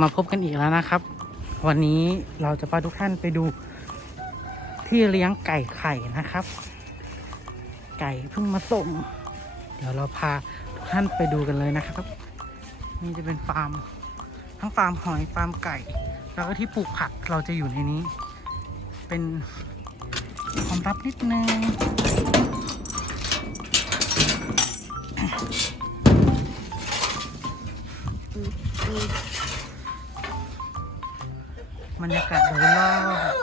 มาพบกันอีกแล้วนะครับ วันนี้เราจะพาทุกท่านไปดูที่เลี้ยงไก่ไข่นะครับ ไก่เพิ่งมาส่งเดี๋ยวเราพาทุกท่านไปดูกันเลยนะครับนี่จะเป็นฟาร์ม ทั้งฟาร์มหอยฟาร์มไก่ แล้วก็ที่ปลูกผักเราจะอยู่ในนี้ เป็นความลับนิดนึง บรรยากาศโดยรอบ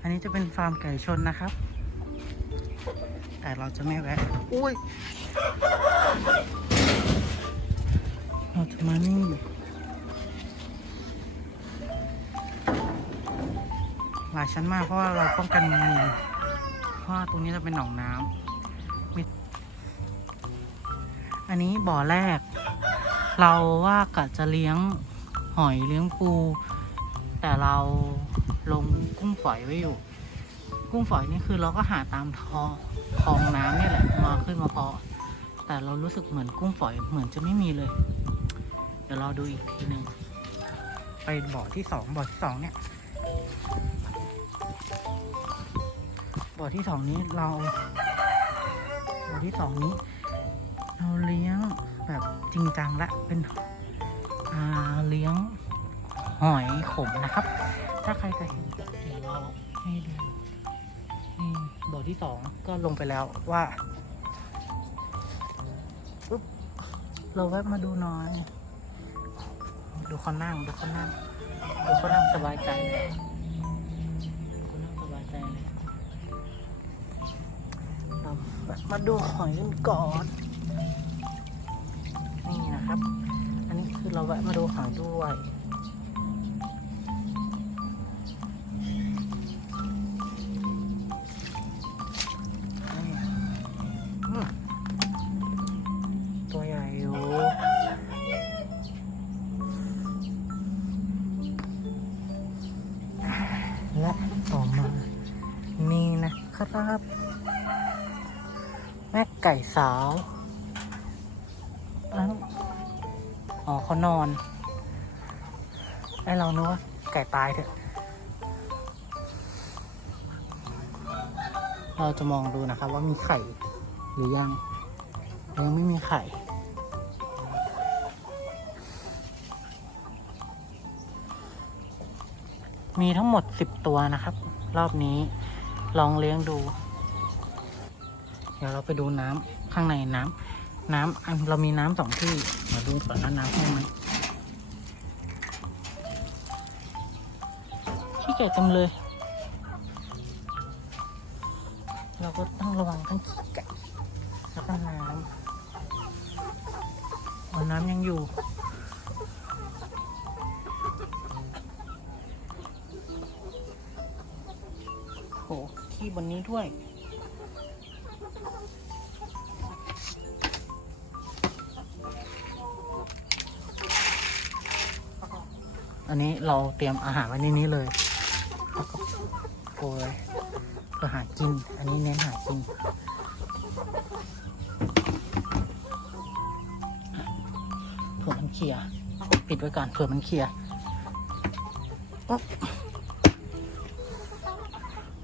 อันนี้จะเป็นฟาร์มไก่ชนนะครับ แต่เราจะไม่แวะ อุ้ย เราจะมานี่หลายชั้นมากเพราะว่าเราป้องกันงูเพราะว่าตรงนี้จะเป็นหนองน้ำมีอันนี้บ่อแรก เราว่ากะจะเลี้ยงหอยเลี้ยงปู แต่เราลงกุ้งฝอยไว้อยู่ กุ้งฝอยนี่คือเราก็หาตามทอคลองน้ำนี่แหละมาขึ้นมาเพาะแต่เรารู้สึกเหมือนกุ้งฝอยเหมือนจะไม่มีเลย เดี๋ยวเราดูอีกทีหนึ่งไปบ่อที่สองบ่อที่สองเนี่ยบ่อที่สองนี้เราบ่อที่สองนี้ เราเลี้ยงแบบจริงจังละเป็นอ่าเลี้ยง หอยขมนะครับ ถ้าใครจะเห็นเดี๋ยวเราให้ดูนี่บ่อที่สองก็ลงไปแล้วว่าปุ๊บเราแวะมาดูน่อย ดูเขานั่งดูเขานั่งดูเขานั่งสบายใจเลยเขานั่งสบายใจเลยเรามาดูหอยกันก่อนนี่นะครับ อันนี้คือเราแวะมาดูหอยด้วย ครับแม่ไก่สาวแล้วอ๋อเขานอนไอเรานึกว่าไก่ตายเถอะ เราจะมองดูนะครับว่ามีไข่หรือยัง ยังไม่มีไข่มีทั้งหมด 10 ตัวนะครับ รอบนี้ ลองเลี้ยงดู เดี๋ยวเราไปดูน้ำข้างในน้ำน้ำอันเรามีน้ำสองที่มาดูก่อนว่าน้ำแห้งไหมขี้เกียจจังเลย เราก็ต้องระวังทั้งขี้ไก่แล้วก็น้ำอ๋อน้ำยังอยู่โห ขี้บนนี้ด้วย อันนี้เราเตรียมอาหารไว้ในนี้เลยแล้วก็โกยเพื่อหากิน อันนี้เน้นหากินเผื่อมันเคลียร์ปิดไว้ก่อนเผื่อมันเคลียร์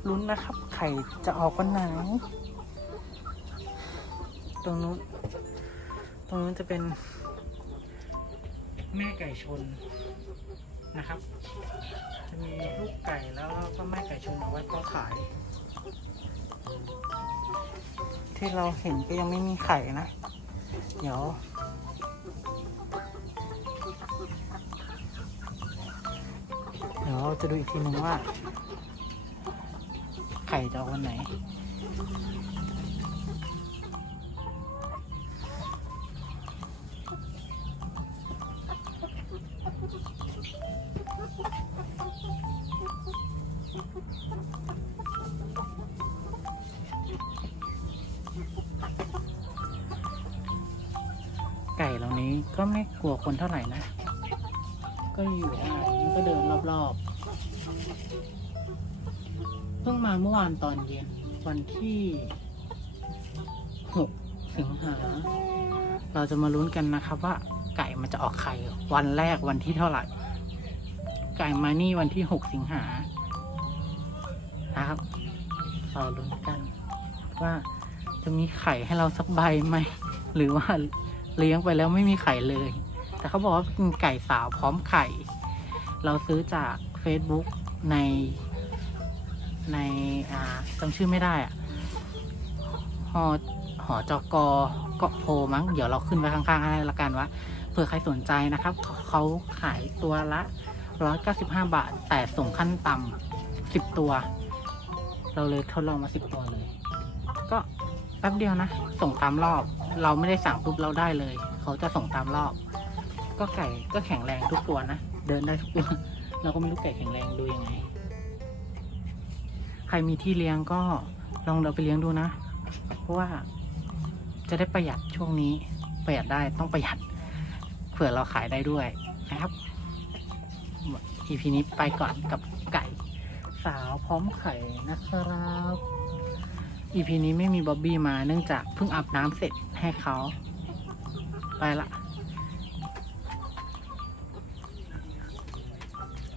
ลุ้นนะครับ ไข่จะออกวันไหน ตรงนู้น ตรงนู้นจะเป็น แม่ไก่ชนนะครับ จะมีลูกไก่แล้วก็แม่ไก่ชนเอาไว้เพาะขาย ที่เราเห็นก็ยังไม่มีไข่นะ เดี๋ยวเดี๋ยวเราจะดูอีกทีหนึ่งว่า ไข่จะออกวันไหน ไก่เหล่านี้ก็ไม่กลัวคนเท่าไหร่นะ ก็อยู่ได้มันก็เดินรอบๆเพิ่งมาเมื่อวานตอนเย็น วันที่หกสิงหา เราจะมาลุ้นกันนะครับว่าไก่มันจะออกไข่วันแรกวันที่เท่าไหร่ ไก่มานี่วันที่หกสิงหานะครับ เราลุ้นกัน ว่าจะมีไข่ให้เราสักใบไหม หรือว่าเลี้ยงไปแล้วไม่มีไข่เลย แต่เขาบอกว่าเป็นไก่สาวพร้อมไข่ เราซื้อจาก Facebook ใน ในอ่าจำชื่อไม่ได้อะหอหอจกเกาะโพมั้ง เดี๋ยวเราขึ้นไว้ข้างๆให้ละกันว่าเผื่อใครสนใจนะครับ เขาขายตัวละ195บาท แต่ส่งขั้นต่ำ10ตัว เราเลยทดลองมา10ตัวเลย ก็แป๊บเดียวนะ ส่งตามรอบ เราไม่ได้สั่งปุ๊บเราได้เลย เขาจะส่งตามรอบ ก็ไก่ก็แข็งแรงทุกตัวนะ เดินได้ทุกตัว เราก็ไม่รู้ไก่แข็งแรงดูยังไง ใครมีที่เลี้ยงก็ลองเราไปเลี้ยงดูนะ เพราะว่าจะได้ประหยัดช่วงนี้ประหยัดได้ต้องประหยัด เผื่อเราขายได้ด้วยนะครับ EP นี้ไปก่อนกับไก่ สาวพร้อมไข่นะครับ EP นี้ไม่มีบ๊อบบี้มาเนื่องจากเพิ่งอาบน้ำเสร็จให้เขา ไปละ